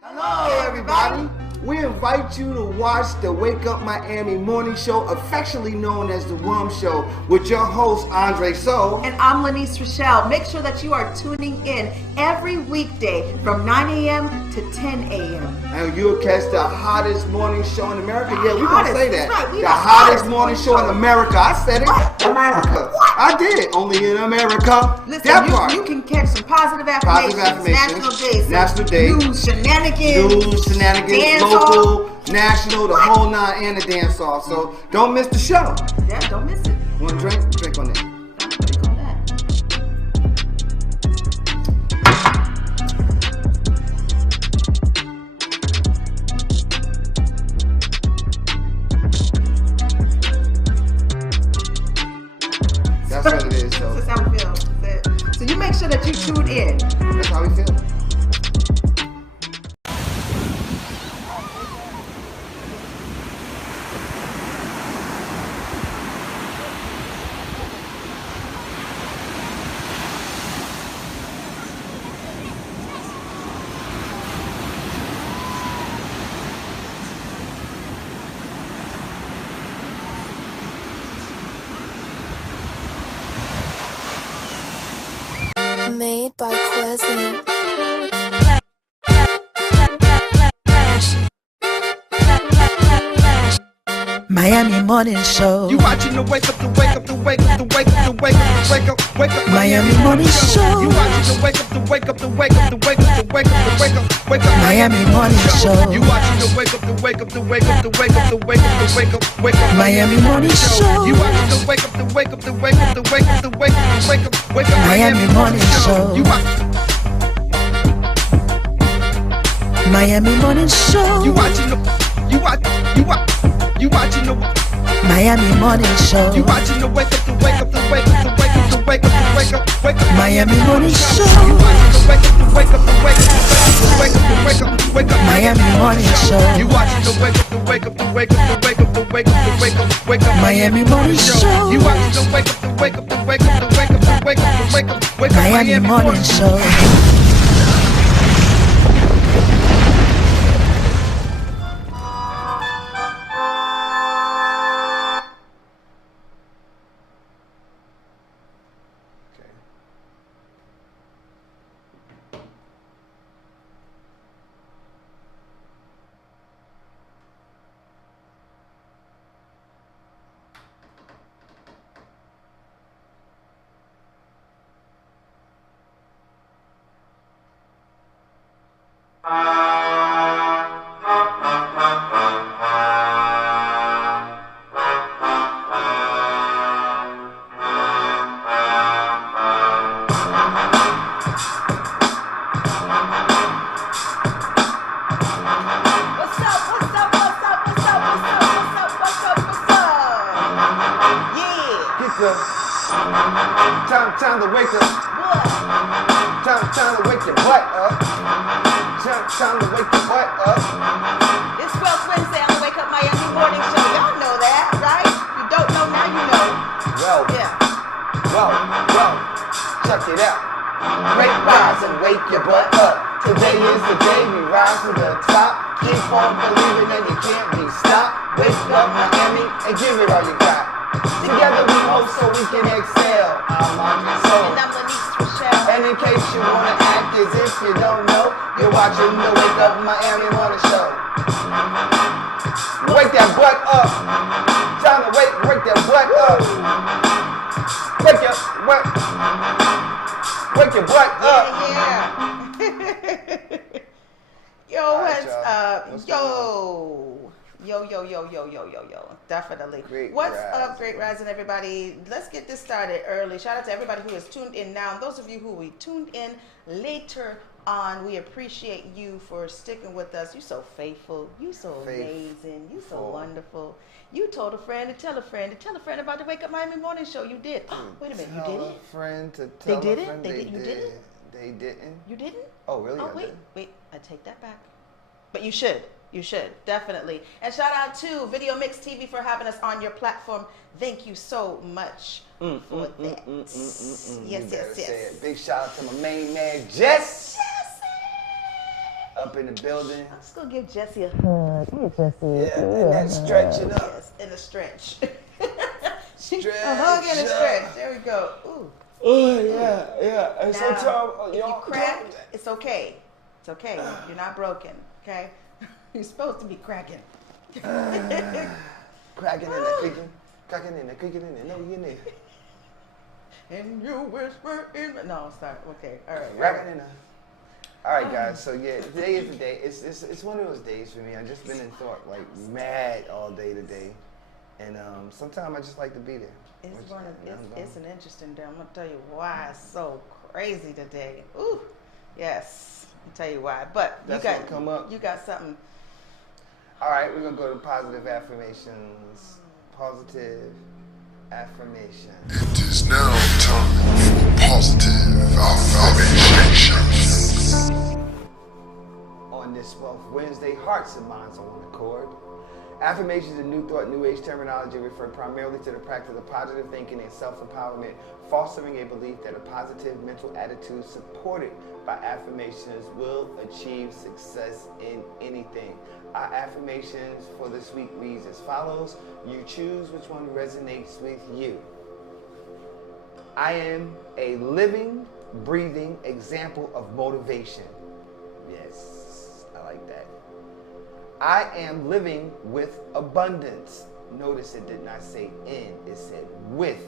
Hello, everybody. We invite you to watch the Wake Up Miami morning show, affectionately known as the WUMMS Show, with your host, Andre So. And I'm Lanice Rochelle. Make sure that you are tuning in every weekday from 9 a.m. to 10 a.m. And you'll catch the hottest morning show in America. Yeah, we're going to say that. Right. The hottest morning show in America. I said it. America. I did. Only in America. Listen, that part. You can catch some positive affirmations. National Day. News, shenanigans. Dance local, national, the whole nine, and the dance off. So don't miss the show. Yeah, don't miss it. Want to drink? Drink on it. Drink on that. That's what it is, so. That's how we feel. So you make sure that you tune in. That's how we feel. Made by Quezzy. Miami Morning Show. You watching the wake up, the wake up, the wake up, the wake up, the wake up, the wake up, wake up. Miami Morning Show. You watching the wake up, the wake up, the wake up, the wake up, the wake up, the wake up, wake up. Miami Morning Show. You watching the wake up, the wake up, the wake up, the wake up, the wake up, the wake up, wake up. Miami Morning Show. You watching the wake up, the wake up, the wake up, the wake up, the wake up, the wake up, wake up. Miami Morning Show. You Miami Morning Show. You watching the you watching the Miami Morning Show. You watching the wake up, the wake up, the wake up, the wake up, the wake up, the wake up, wake up. Miami Morning Show. You watching the wake up, the wake up, the wake up, the wake up, the wake up, the wake up. Miami Morning Show. You watching the wake up, the wake up, the wake up, the wake up, the wake up, the wake up, wake up. Miami Morning Show. You watching the wake up, the wake up, the wake up, the wake up, the wake up, the wake up, wake up. Miami Morning Show. Time to wake up. Time to wake your butt up. Time to wake your butt up. It's Swell Wednesday on the Wake Up Miami Morning Show. Y'all know that, right? If you don't know now, you know. Well, check it out. Great rise and wake your butt up. Today is the day we rise to the top. Keep on believing and you can't be stopped. Wake up Miami and give it all you got. Together we hope so we can excel. I'm Andre So. And I'm Lanice Rochelle. And in case you wanna act as if you don't know, you're watching the Wake Up Miami Morning Show. Wake that butt up. Time to wake that butt up. Wake your butt up. Yeah. Yo, what's up? Yo. Definitely. What's up, Great Rising, everybody? Let's get this started early. Shout out to everybody who is tuned in now. And those of you who we tuned in later on, we appreciate you for sticking with us. You're so faithful. You're so amazing. You're so wonderful. You told a friend to tell a friend to tell a friend about the Wake Up Miami Morning Show. You did. Wait a minute. You did it? Tell a friend to tell They did a it? friend. They did. You did it? They didn't. You didn't? Oh, really? Oh, wait. I take that back. But you should. You should, definitely. And shout out to Video Mix TV for having us on your platform. Thank you so much for that. Yes. Big shout out to my main man, Jess. up in the building. I'm just gonna give Jesse a hug. Hey, Jesse. Yeah, and that stretching up. Yes, in a stretch. Stretch a hug and a up. stretch. There we go. Ooh. Oh, yeah. And Now, sometimes, if you cracked, it's okay. It's okay. You're not broken. Okay. You're supposed to be cracking. Cracking in the creaking. Cracking in the creaking in the no, you need. And you whisper in the... No, start. Okay. All right. Cracking in the... All right, guys. So yeah, today is the day. It's one of those days for me. I've just been in thought like mad all day today, and sometimes I just like to be there. It's an interesting day. I'm gonna tell you why it's so crazy today. Ooh, yes. I'll tell you why. But That's you got what come up. You got something. All right, we're gonna go to positive affirmations. Positive affirmation. It is now time for positive affirmations. On this 12th Wednesday, hearts and minds are on one accord. Affirmations and New Thought, New Age terminology refer primarily to the practice of positive thinking and self-empowerment, fostering a belief that a positive mental attitude supported by affirmations will achieve success in anything. Our affirmations for this week reads as follows. You choose which one resonates with you. I am a living, breathing example of motivation. Yes, I like that. I am living with abundance. Notice it did not say in, it said with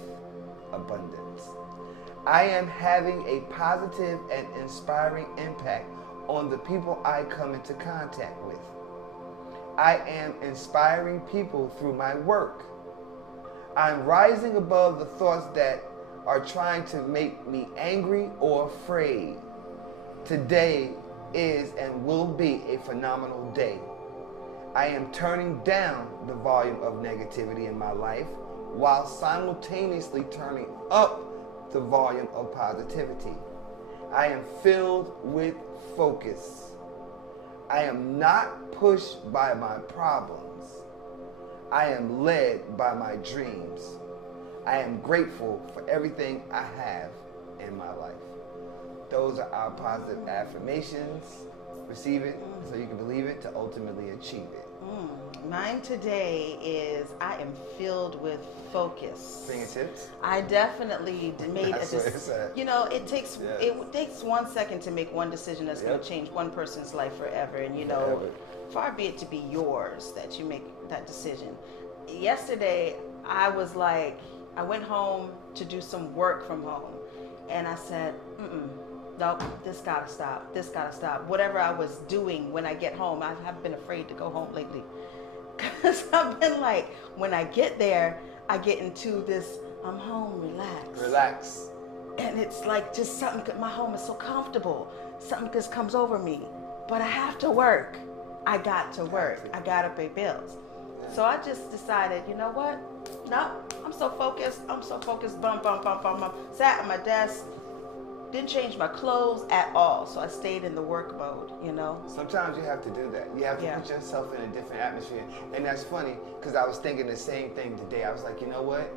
abundance. I am having a positive and inspiring impact on the people I come into contact with. I am inspiring people through my work. I'm rising above the thoughts that are trying to make me angry or afraid. Today is and will be a phenomenal day. I am turning down the volume of negativity in my life while simultaneously turning up the volume of positivity. I am filled with focus. I am not pushed by my problems. I am led by my dreams. I am grateful for everything I have in my life. Those are our positive affirmations. Receive it so you can believe it to ultimately achieve it. Mine today is I am filled with focus. Fingertips? I definitely made That's what it said. You know, it takes Yes. it takes 1 second to make one decision that's going Yep. to change one person's life forever. And you know, Forever. far be it to be yours that you make that decision. Yesterday, I was like, I went home to do some work from home, and I said, nope, this gotta stop. This gotta stop. Whatever I was doing when I get home, I have been afraid to go home lately. Because I've been like, when I get there, I get into this, I'm home, relax. Relax. And it's like just something, my home is so comfortable. Something just comes over me. But I have to work. I got to work. I got to pay bills. So I just decided, you know what? No, I'm so focused. Bum. Sat at my desk. Didn't change my clothes at all. So I stayed in the work mode, you know? Sometimes you have to do that. You have to put yourself in a different atmosphere. And that's funny because I was thinking the same thing today. I was like, you know what?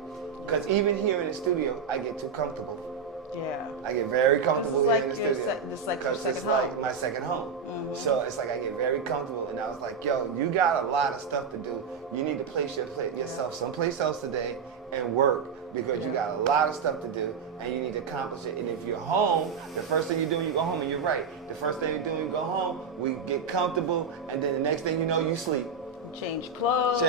Because even here in the studio, I get too comfortable. Yeah. I get very comfortable This is in like the your studio. this is like your 'Cause second it's home. like my second home. So it's like I get very comfortable, and I was like, yo, you got a lot of stuff to do. You need to place yourself someplace else today and work because you got a lot of stuff to do and you need to accomplish it. And if you're home, the first thing you do when you go home, and you're right, the first thing you do when you go home, we get comfortable, and then the next thing you know, you sleep. Change clothes,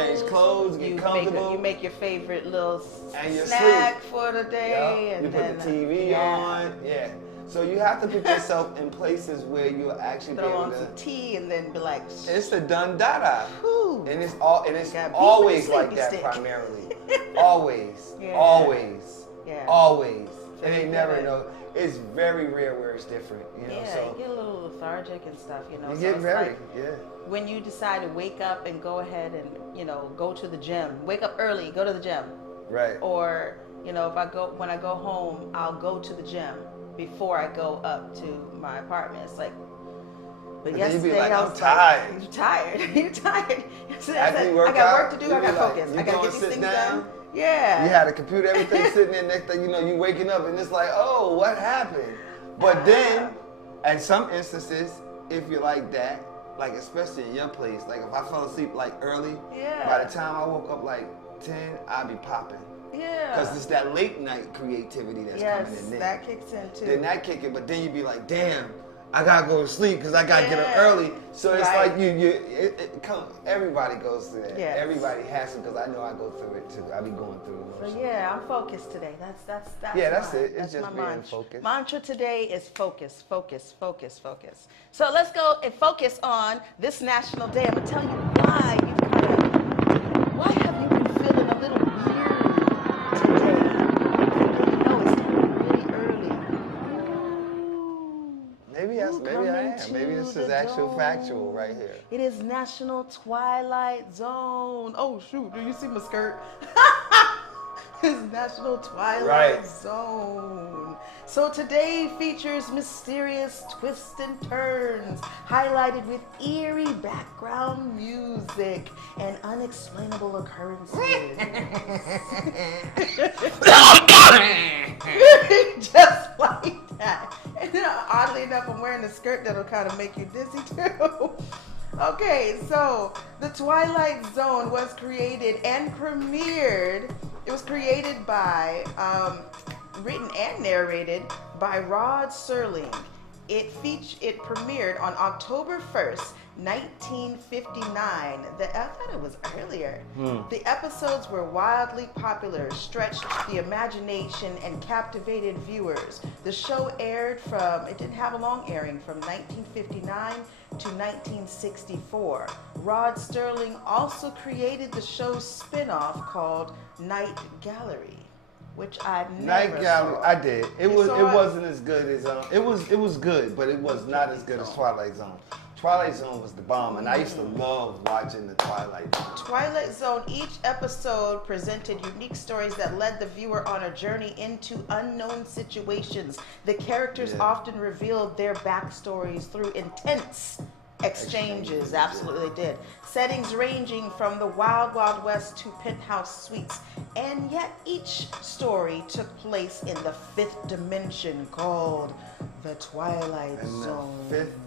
get comfortable. You make your favorite little And you snack sleep. for the day. Yeah. And You put the TV on. Yeah. So you have to put yourself in places where you'll actually be Throw able on to. some tea and then be like, It's the done dada. whew. And it's Got beef always with a like sleepy that stick. primarily. Always. Yeah. Always. Yeah. Always. So It ain't you never gotta- know. It's very rare where it's different, you know. Yeah, So you get a little lethargic and stuff, you know. you So get it's very, like, yeah. when you decide to wake up and go ahead and, you know, go to the gym. Wake up early, go to the gym. Right. Or, you know, when I go home, I'll go to the gym before I go up to my apartment. It's like, but then you be yesterday like, I I'm was tired. like, you tired. You tired. After you work I got out, work to do. you I be got like, focus. you I got go to and get these sit things down. done. Yeah. You had a computer, everything sitting there. Next thing you know, you waking up and it's like, oh, what happened? But then, in some instances, if you like that, like especially in your place, like if I fell asleep like early, Yeah. by the time I woke up like 10, I'd be popping. Yeah. Because it's that late night creativity that's coming in there. That kicks in too. Then that kick in, but then you be like, damn, I gotta go to sleep because I gotta get up Yeah. early. So it's Right. like everybody goes through that. Yes. Everybody has to, because I know I go through it too. I be going through it. So yeah, I'm focused today. That's Yeah, that's mine. it. It's That's just my being mantra. focused. Mantra today is focus, focus, focus, focus. So let's go and focus on this National Day. I'm gonna tell you why have you been feeling a little weird today? You know it's really early. Maybe I am. Maybe this is actual factual right here. It is National Twilight Zone. Oh shoot, do you see my skirt? It's National Twilight Zone. So today features mysterious twists and turns, highlighted with eerie background music and unexplainable occurrences. Just like that. And oddly enough, I'm wearing a skirt that'll kind of make you dizzy too. Okay, so the Twilight Zone was created and premiered. It was created by, written and narrated by Rod Serling. It premiered on October 1st, 1959. I thought it was earlier. The episodes were wildly popular, stretched the imagination, and captivated viewers. The show it didn't have a long airing, from 1959 to 1964. Rod Serling also created the show's spin-off called Night Gallery, which I never saw. I did. It saw it? wasn't as good as it was good, but it was not as good as Twilight Zone. Twilight Zone was the bomb, and I used to love watching the Twilight Zone. Twilight Zone, each episode presented unique stories that led the viewer on a journey into unknown situations. The characters often revealed their backstories through intense exchanges. Absolutely did. Settings ranging from the Wild Wild West to penthouse suites, and yet each story took place in the fifth dimension called the Twilight Zone. The fifth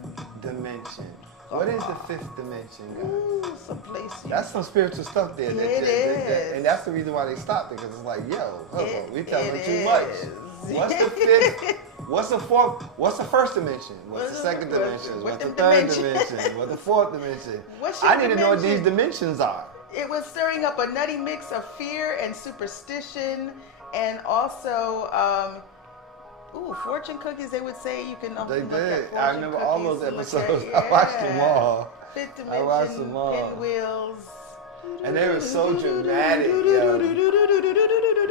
dimension. What is the fifth dimension, guys? Ooh, some place. That's some spiritual stuff there. It is. And that's the reason why they stopped it, because it's like, yo, we telling it too much. is. What's the fifth? What's the fourth? What's the first dimension? What's the second dimension? What's the third dimension? What's the fourth dimension? I need to know what these dimensions are. It was stirring up a nutty mix of fear and superstition, and also, fortune cookies. They would say you can. They look did. At I remember all those cookies to look episodes. at, I watched them all. Fifth dimension, I watched them all. pinwheels. And they were so dramatic, yo.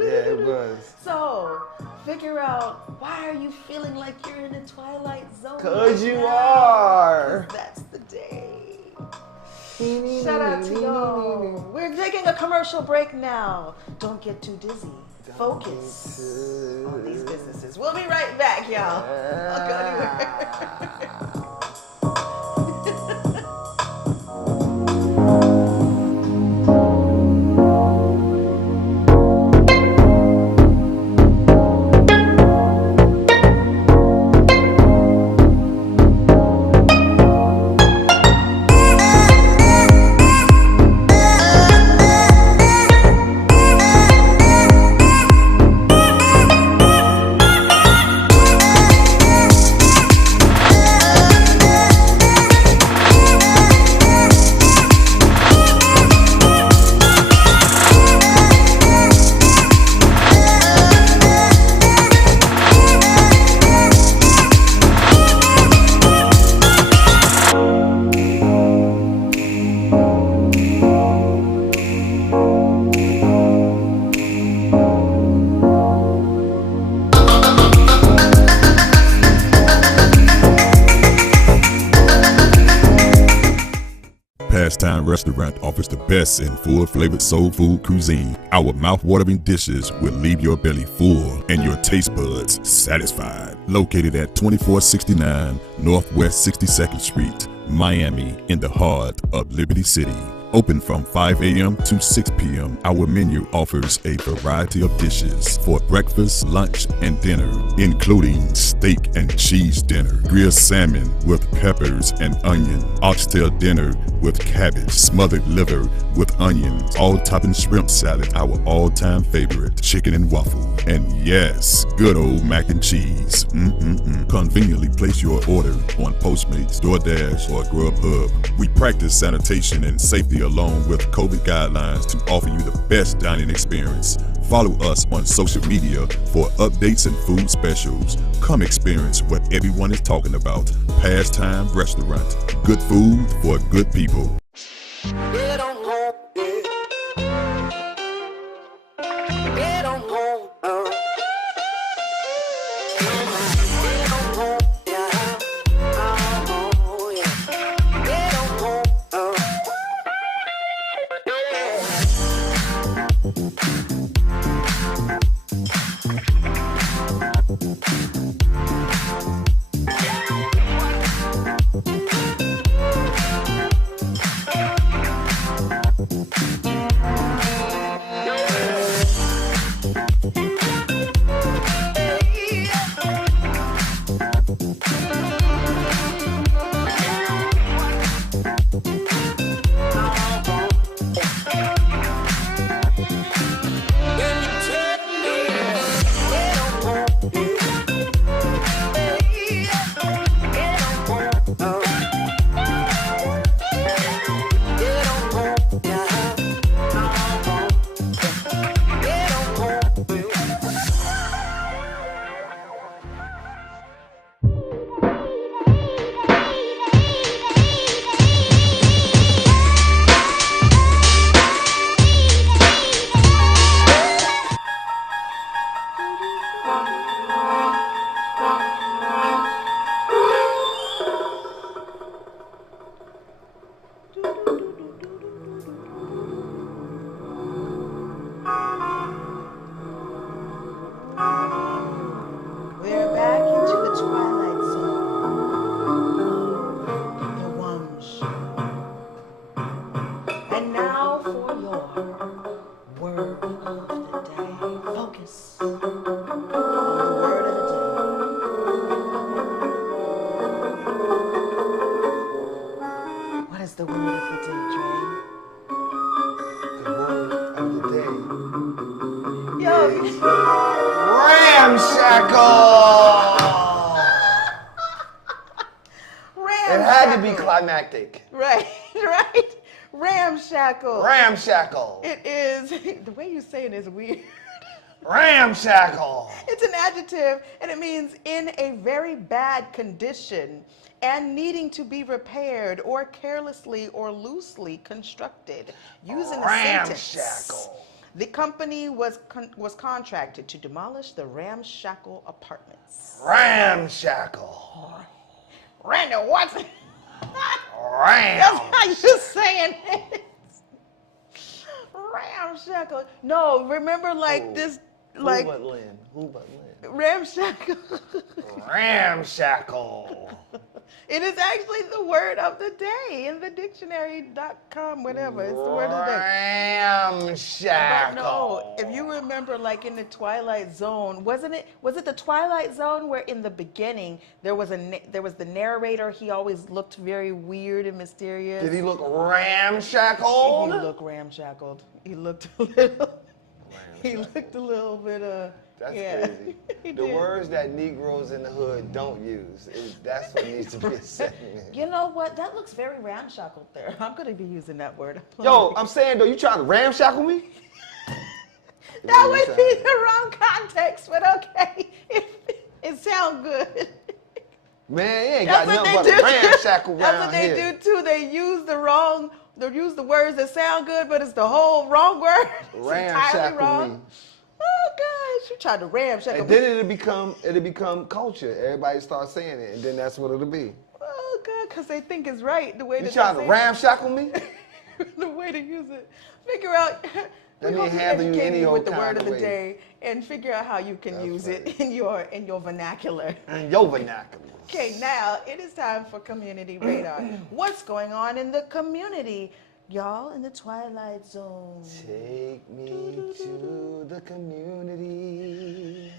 Yeah, it was. So, figure out, why are you feeling like you're in the Twilight Zone? 'Cause right you now? are. 'Cause that's the day. Shout out to y'all. We're taking a commercial break now. Don't get too dizzy. Focus on these businesses. We'll be right back, y'all. Don't go anywhere. Pastime Restaurant offers the best in full-flavored soul food cuisine. Our mouth-watering dishes will leave your belly full and your taste buds satisfied. Located at 2469 Northwest 62nd Street, Miami, in the heart of Liberty City. Open from 5 a.m. to 6 p.m. Our menu offers a variety of dishes for breakfast, lunch, and dinner, including steak and cheese dinner, grilled salmon with peppers and onion, oxtail dinner with cabbage, smothered liver with onions, all-topping shrimp salad, our all-time favorite, chicken and waffle, and yes, good old mac and cheese. Conveniently place your order on Postmates, DoorDash, or Grubhub. We practice sanitation and safety along with COVID guidelines to offer you the best dining experience. Follow us on social media for updates and food specials. Come experience what everyone is talking about. Pastime Restaurant. Good food for good people. Get on home, yeah. Get on home, Get on home, yeah. Oh, yeah. Get on home, We're back into the twilight zone. The WUMMS Show. And now for your word of the day. Focus on the word of the day. What is the word of the day, Dre? The word of the day. Yo, Ramshackle! It had to be ramshackle. climactic. Right, right. Ramshackle. Ramshackle. It is. The way you say it is weird. Ramshackle. It's an adjective, and it means in a very bad condition and needing to be repaired or carelessly or loosely constructed. Using a sentence. Ramshackle. The company was contracted to demolish the ramshackle apartments. Ramshackle. Randy Watson. Ram. That's how you're saying it. Ramshackle. No, remember like this, like Who but Lynn? Who but Lynn? ramshackle. Ramshackle. It is actually the word of the day in the dictionary.com, whatever. It's the word of the day. Ramshackle. But no, if you remember, like in the Twilight Zone, was it the Twilight Zone where in the beginning there was the narrator? He always looked very weird and mysterious. Did he look ramshackled? He looked ramshackled. He looked a little. He looked a little bit. That's yeah. crazy. He The did. words that Negroes in the hood don't use. That's what needs to be a segment. You know what? That looks very ramshackled there. I'm gonna be using that word. Yo, I'm saying though, you trying to ramshackle me? That would be the wrong context, but okay. It sounds good. Man, you ain't That's got what nothing but they a do. ramshackle That's around what they here. do too. They use the words that sound good, but it's the whole wrong word. It's entirely Ramshackle wrong. me. Oh gosh, you tried to ramshackle And me. then it'll become culture. Everybody starts saying it, and then that's what it'll be. Oh god, because they think it's right the way You that trying to they say ramshackle me? it. The way to use it. Figure out. That we mean hope you handle you educate any me old with the kind word of of the way. day and figure out how you can That's use it funny. in your vernacular. And your vernacular. Okay, now it is time for Community Radar. What's going on in the community? Y'all in the Twilight Zone. Take me to the community.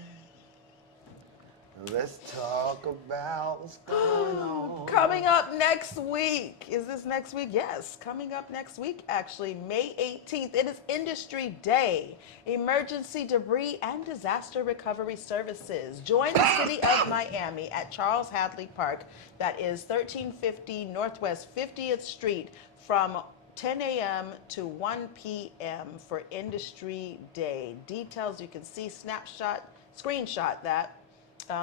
Let's talk about what's going on. Coming up next week. Is this next week? Yes, coming up next week, actually, May 18th. It is Industry Day. Emergency Debris and Disaster Recovery Services. Join the city of Miami at Charles Hadley Park. That is 1350 Northwest 50th Street from 10 a.m. to 1 p.m. for Industry Day. Details you can see, screenshot that.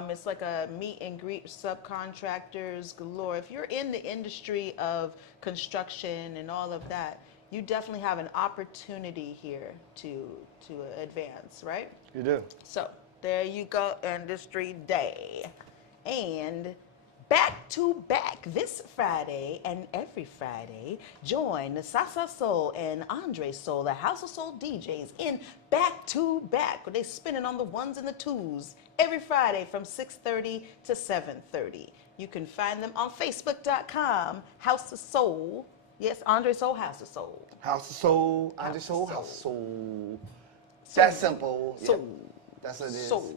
It's like a meet and greet, subcontractors galore. If you're in the industry of construction and all of that, you definitely have an opportunity here to advance, right? You do. So there you go, Industry Day. And back to back this Friday and every Friday, join Sasa Soul and Andre Soul, the House of Soul DJs, in back to back, where they spinning on the ones and the twos every Friday from 6:30 to 7:30. You can find them on Facebook.com, House of Soul. Yes, Andre Soul, House of Soul. House of Soul, Andre Soul, House of Soul. That's simple. Soul. Yeah, that's what it is. Soul.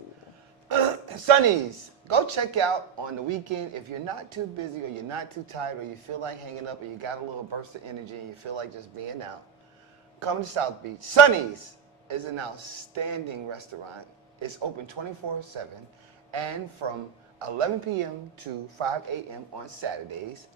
Sonny's, go check out on the weekend if you're not too busy or you're not too tired or you feel like hanging up or you got a little burst of energy and you feel like just being out. Come to South Beach. Sonny's is an outstanding restaurant. It's open 24/7 and from 11 p.m. to 5 a.m. on Saturdays.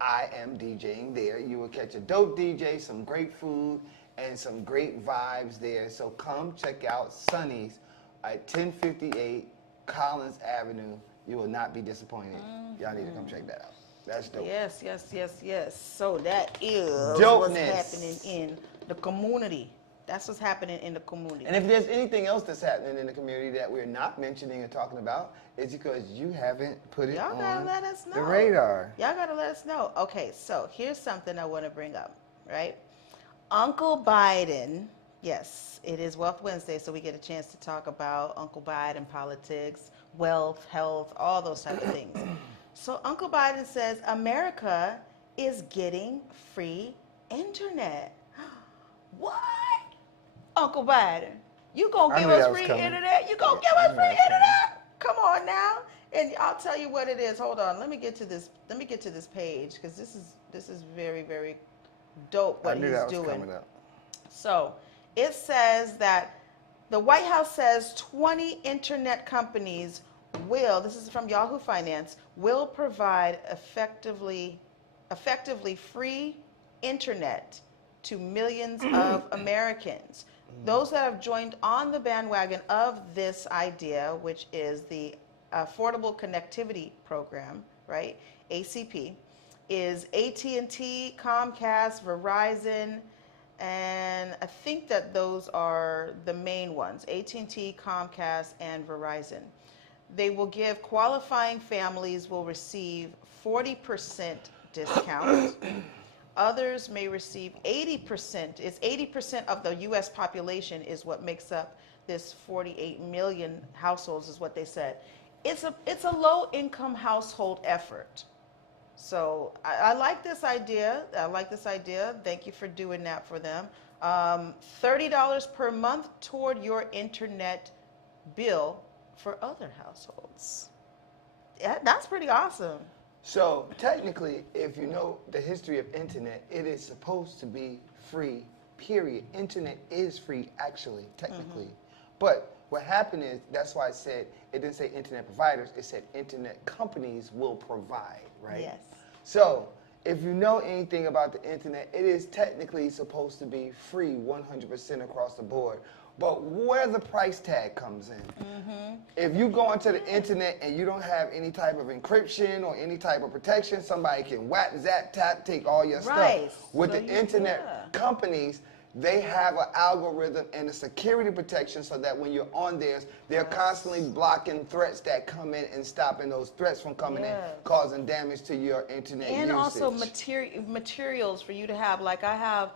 I am DJing there. You will catch a dope DJ, some great food, and some great vibes there. So come check out Sonny's at 1058 Collins Avenue. You will not be disappointed. Y'all need to come check that out. That's dope. Yes, yes, yes, yes. So that is Dopeness. what's happening in the community. That's what's happening in the community. And if there's anything else that's happening in the community that we're not mentioning and talking about, it's because you haven't put it Y'all gotta on let us know. the radar. Y'all gotta let us know. Okay, so here's something I want to bring up, right? Uncle Biden, yes, it is Wealth Wednesday, so we get a chance to talk about Uncle Biden, politics, wealth, health, all those type of things. So Uncle Biden says America is getting free internet. What? Uncle Biden, you gonna give us free internet? You gonna give us free internet? Come on now. And I'll tell you what it is. Hold on. Let me get to this page because this is very, very dope what he's doing. So it says that the White House says 20 internet companies will, this is from Yahoo Finance, will provide effectively free internet to millions of Americans. Those that have joined on the bandwagon of this idea, which is the Affordable Connectivity Program, right? ACP, is AT&T, Comcast, Verizon, and I think that those are the main ones, AT&T, Comcast, and Verizon. They will give qualifying families will receive 40% discount. Others may receive 80%. It's 80% of the U.S. population is what makes up this 48 million households is what they said. It's a low-income household effort. So I like this idea. Thank you for doing that for them. $30 per month toward your internet bill for other households. Yeah, that's pretty awesome. So technically, if you know the history of internet, it is supposed to be free, period. Internet is free, actually, technically. But what happened is, that's why I said, it didn't say internet providers, it said internet companies will provide, right? Yes. So if you know anything about the internet, it is technically supposed to be free 100% across the board. But where the price tag comes in, if you go onto the internet and you don't have any type of encryption or any type of protection, somebody can whack, zap, tap, take all your stuff. With the internet companies, they have an algorithm and a security protection so that when you're on theirs, they're constantly blocking threats that come in and stopping those threats from coming in, causing damage to your internet and usage. also materials for you to have. Like I have,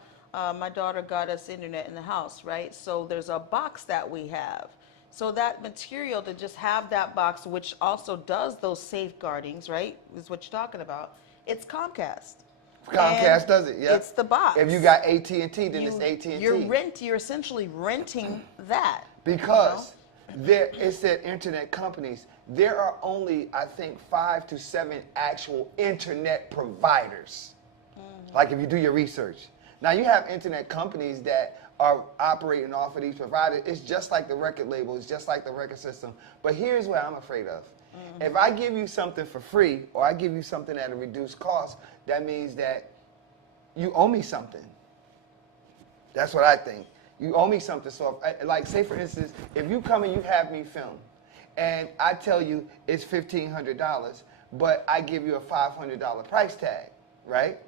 my daughter got us internet in the house, right? So there's a box that we have. So that material, to just have that box, which also does those safeguardings, right, is what you're talking about. It's Comcast. Comcast does it, yeah. It's the box. If you got AT&T, then it's AT&T. You're essentially renting that. Because it said internet companies. There are only, I think, 5 to 7 actual internet providers. Like if you do your research. Now you have internet companies that are operating off of these providers. It's just like the record label. It's just like the record system. But here's what I'm afraid of. If I give you something for free or I give you something at a reduced cost, that means that you owe me something. That's what I think. You owe me something. So, like, say for instance, if you come and you have me film, and I tell you it's $1,500, but I give you a $500 price tag, right?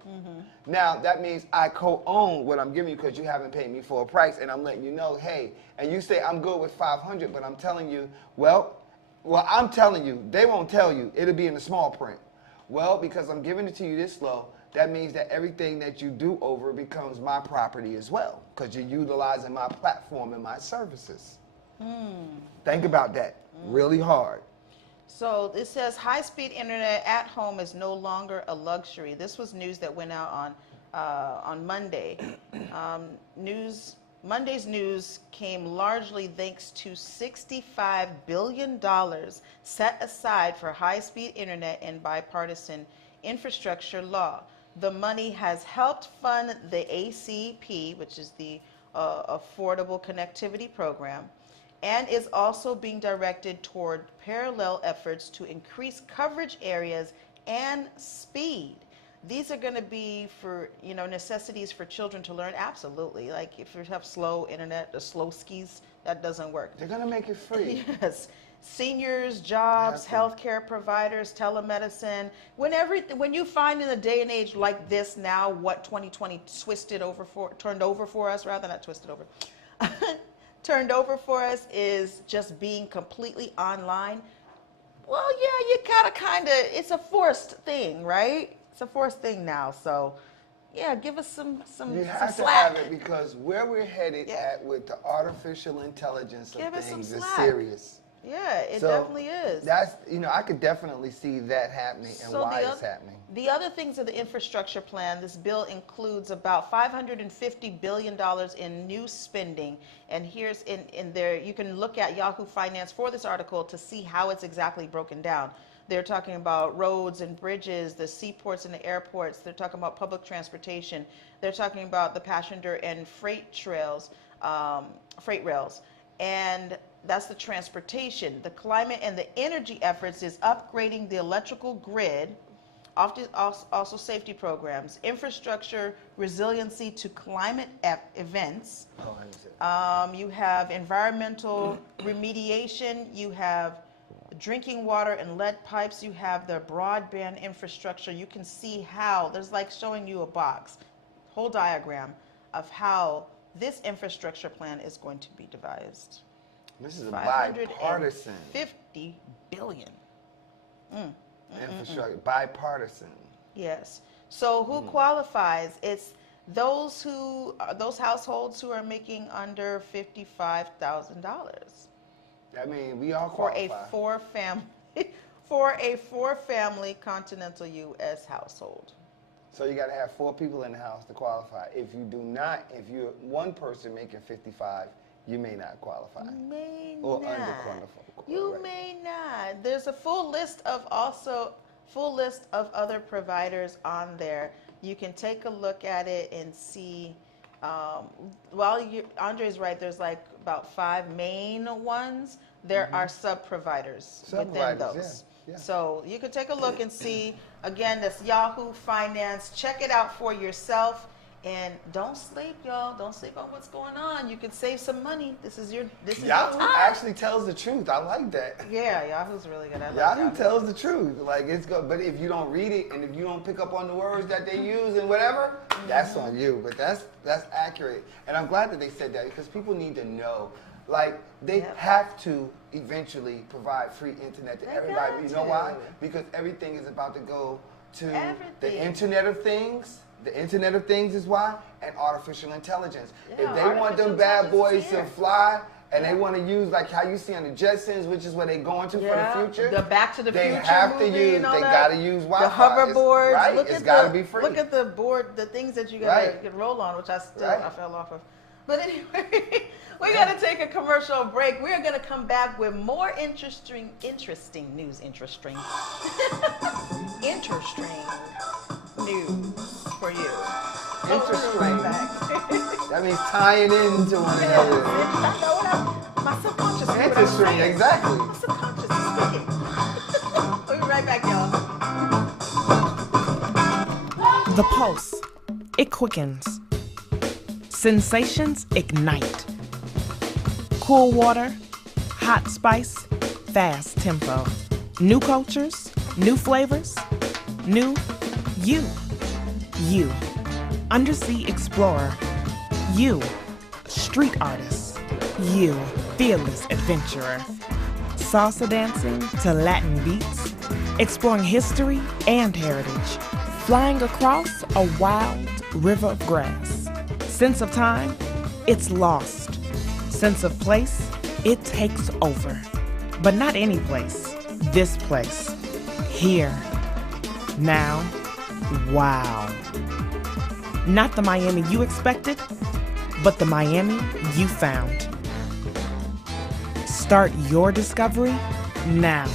Now that means I co-own what I'm giving you because you haven't paid me full price, and I'm letting you know, hey, and you say I'm good with 500, but I'm telling you, well, I'm telling you, they won't tell you. It'll be in the small print. Well, because I'm giving it to you this low, that means that everything that you do over becomes my property as well, because you're utilizing my platform and my services. Think about that really hard. So it says high-speed internet at home is no longer a luxury. This was news that went out on Monday. Monday's news came largely thanks to $65 billion set aside for high-speed internet and bipartisan infrastructure law. The money has helped fund the ACP, which is the Affordable Connectivity Program, and is also being directed toward parallel efforts to increase coverage areas and speed. These are going to be for, necessities for children to learn. Absolutely. Like if you have slow internet, the slow skis, that doesn't work. They're going to make it free. Yes. Seniors, jobs, healthcare providers, telemedicine. When you find in a day and age like this now, what 2020 turned over for us is just being completely online. Well, yeah, you gotta it's a forced thing, right? It's a forced thing now. So, yeah, give us some You have to slack. have it because where we're headed at with the artificial intelligence of Give us things some is slack. serious. Yeah, it So definitely is. That's, I could definitely see that happening and why it's happening. The other things of the infrastructure plan, this bill includes about $550 billion in new spending. And here's in there, you can look at Yahoo Finance for this article to see how it's exactly broken down. They're talking about roads and bridges, the seaports and the airports. They're talking about public transportation. They're talking about the passenger and freight rails. And that's the transportation. The climate and the energy efforts is upgrading the electrical grid, often also safety programs, infrastructure, resiliency to climate events. You have environmental remediation. You have drinking water and lead pipes. You have the broadband infrastructure. You can see how, there's like showing you a box, whole diagram of how this infrastructure plan is going to be devised. This is a bipartisan. $50 billion. Infrastructure, bipartisan. Yes. So who qualifies? It's those households who are making under $55,000. I mean, we all qualify. For a four-family continental U.S. household. So you got to have 4 people in the house to qualify. If you're one person making 55, you may not qualify. Or underqualified. You may not. There's a full list of other providers on there. You can take a look at it and see. Andre's right. There's like about 5 main ones. There are sub-providers within those. Yeah. So you can take a look and see. Again, that's Yahoo Finance. Check it out for yourself. And don't sleep, y'all. Don't sleep on what's going on. You can save some money. This is your Yahoo time. actually tells the truth. I like that. Yeah, Yahoo's really good. Yahoo tells the truth. Like, it's good. But if you don't read it and if you don't pick up on the words that they use and whatever, that's on you. But that's accurate. And I'm glad that they said that because people need to know. Like, they have to eventually provide free internet to everybody. You know why? Because everything is about to go to the Internet of Things. The Internet of Things is why, and artificial intelligence. If they want them bad boys to fly and they want to use like how you see on the Jetsons, which is where they going to for the future. The Back to the they Future have movie to use. and all They that. got to use Wi-Fi. The hoverboards. Right. Look It's at got to be free. Look at the board, the things that you gotta Right. roll on, which I still Right. I fell off of. But anyway, we gotta take a commercial break. We are gonna come back with more interesting news. Interesting news for you. Interesting. Right back. That means tying into one Yeah, another. I know what my subconscious is what I'm Interesting, saying. exactly. My subconscious is speaking. We'll be right back, y'all. The pulse, it quickens. Sensations ignite. Cool water, hot spice, fast tempo. New cultures, new flavors, new you. You, undersea explorer. You, street artist. You, fearless adventurer. Salsa dancing to Latin beats, exploring history and heritage. Flying across a wild river of grass. Sense of time, it's lost. Sense of place, it takes over. But not any place, this place. Here. Now. Wow. Not the Miami you expected, but the Miami you found. Start your discovery now.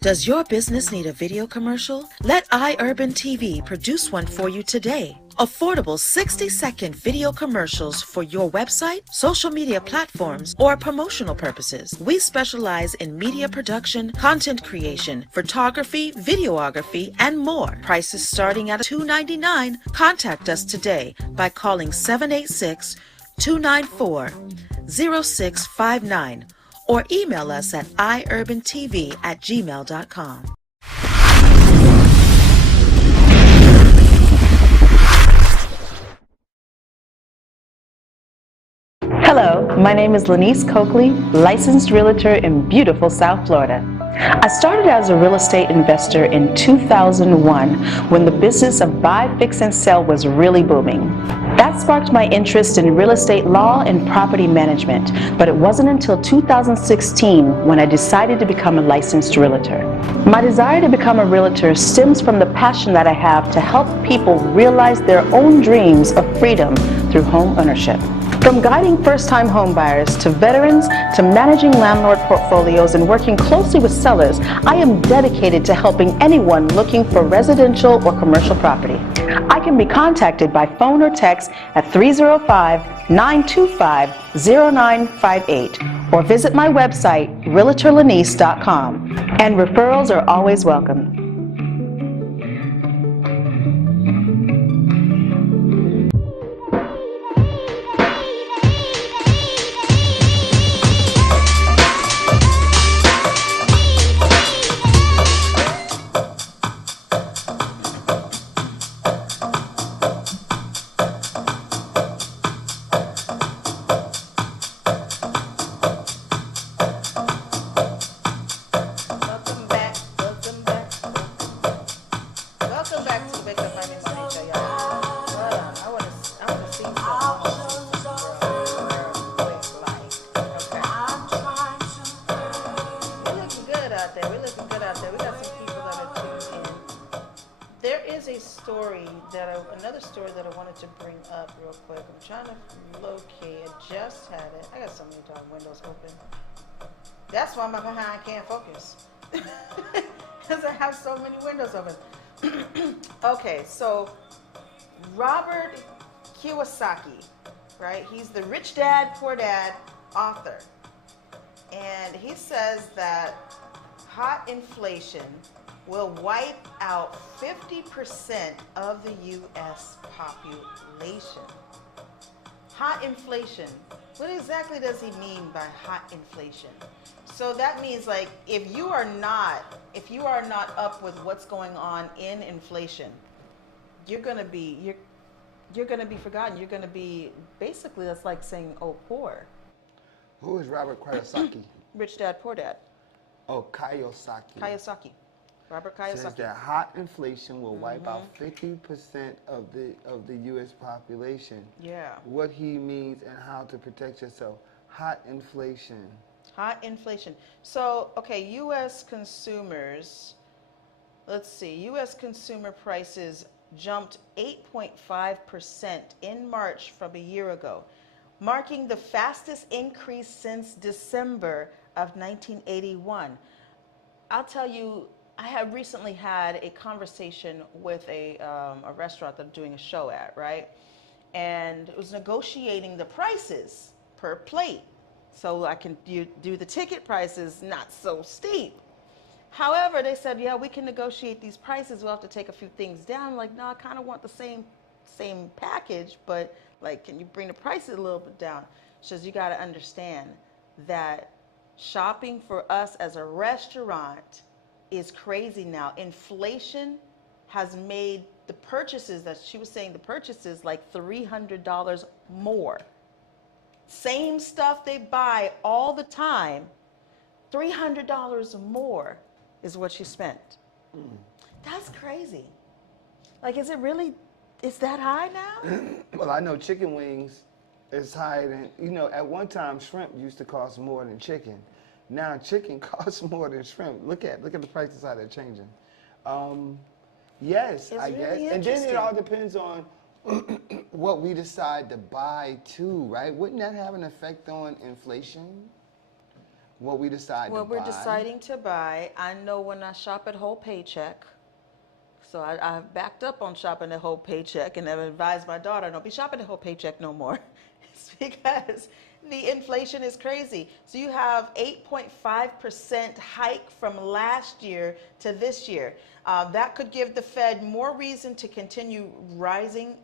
Does your business need a video commercial? Let iUrban TV produce one for you today. Affordable 60-second video commercials for your website, social media platforms, or promotional purposes. We specialize in media production, content creation, photography, videography, and more. Prices starting at $2.99. Contact us today by calling 786-294-0659 or email us at iurbantv@gmail.com. Hello, my name is Lanice Coakley, licensed realtor in beautiful South Florida. I started as a real estate investor in 2001 when the business of buy, fix, and sell was really booming. That sparked my interest in real estate law and property management, but it wasn't until 2016 when I decided to become a licensed realtor. My desire to become a realtor stems from the passion that I have to help people realize their own dreams of freedom through home ownership. From guiding first-time homebuyers to veterans to managing landlord portfolios and working closely with sellers, I am dedicated to helping anyone looking for residential or commercial property. I can be contacted by phone or text at 305-925-0958 or visit my website, realtorlanice.com, and referrals are always welcome. Another story that I wanted to bring up real quick. I'm trying to locate. I just had it. I got so many darn windows open. That's why my behind can't focus. Because I have so many windows open. Okay, so Robert Kiyosaki, right? He's the Rich Dad, Poor Dad author. And he says that hot inflation will wipe out 50% of the U.S. population. Hot inflation. What exactly does he mean by hot inflation? So that means like if you are not up with what's going on in inflation, you're gonna be forgotten. You're gonna be basically, that's like saying, oh, poor. Who is Robert Kiyosaki? Rich Dad, Poor Dad. Oh, Kiyosaki. Kiyosaki. Robert says Kiyosaki. that hot inflation will wipe out 50% of the U.S. population. Yeah. What he means and how to protect yourself. Hot inflation. Hot inflation. So, okay, U.S. consumers, let's see, U.S. consumer prices jumped 8.5% in March from a year ago, marking the fastest increase since December of 1981. I'll tell you, I have recently had a conversation with a restaurant that I'm doing a show at, right? And it was negotiating the prices per plate. So I can do the ticket prices not so steep. However, they said, yeah, we can negotiate these prices. We'll have to take a few things down. I'm like, no, I kind of want the same package, but like, can you bring the prices a little bit down? She says, you got to understand that shopping for us as a restaurant is crazy now. Inflation has made the purchases that she was saying, the purchases like $300 more. Same stuff they buy all the time, $300 more is what she spent. That's crazy. Like, is it really, is that high now? Well, I know chicken wings is higher than, you know, at one time shrimp used to cost more than chicken. Now chicken costs more than shrimp. Look at the prices how they're changing. Yes, It's I really guess. And then it interesting. all depends on what we decide to buy too, right? Wouldn't that have an effect on inflation? What we decide to buy? What we're deciding to buy, I know when I shop at Whole Paycheck, so I've backed up on shopping at Whole Paycheck, and I've advised my daughter, don't be shopping at Whole Paycheck no more. It's because the inflation is crazy. So you have 8.5% hike from last year to this year. That could give the Fed more reason to continue raising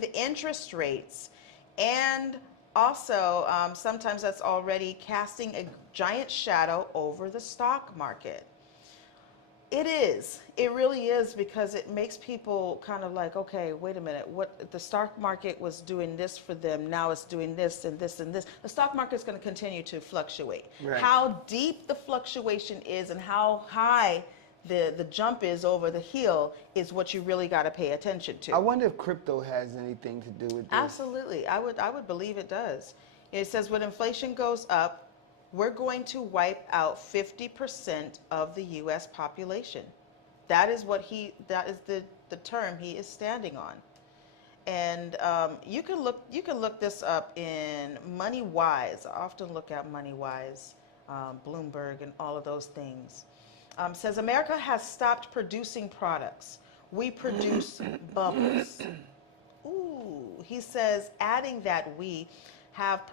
the interest rates. And also, sometimes that's already casting a giant shadow over the stock market. It is. It really is, because it makes people kind of like, okay, wait a minute. What the stock market was doing this for them, now it's doing this and this and this. The stock market is going to continue to fluctuate. Right. How deep the fluctuation is and how high the jump is over the hill is what you really got to pay attention to. I wonder if crypto has anything to do with this. Absolutely. I would believe it does. It says when inflation goes up, we're going to wipe out 50% of the U.S. population. That is the term he is standing on. And you can look this up in MoneyWise. I often look at MoneyWise, Bloomberg, and all of those things. Says America has stopped producing products. We produce bubbles. Ooh, he says, adding that we have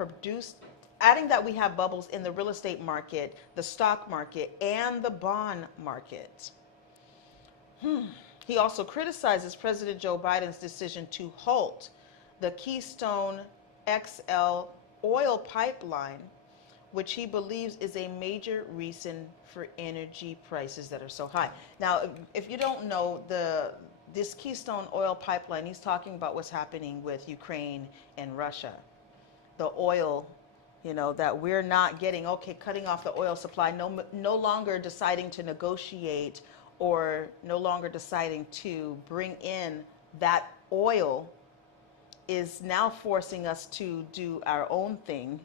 bubbles in the real estate market, the stock market, and the bond market. He also criticizes President Joe Biden's decision to halt the Keystone XL oil pipeline, which he believes is a major reason for energy prices that are so high. Now, if you don't know, this Keystone oil pipeline, he's talking about what's happening with Ukraine and Russia. The oil, that we're not getting, cutting off the oil supply, no longer deciding to negotiate or no longer deciding to bring in that oil is now forcing us to do our own thing.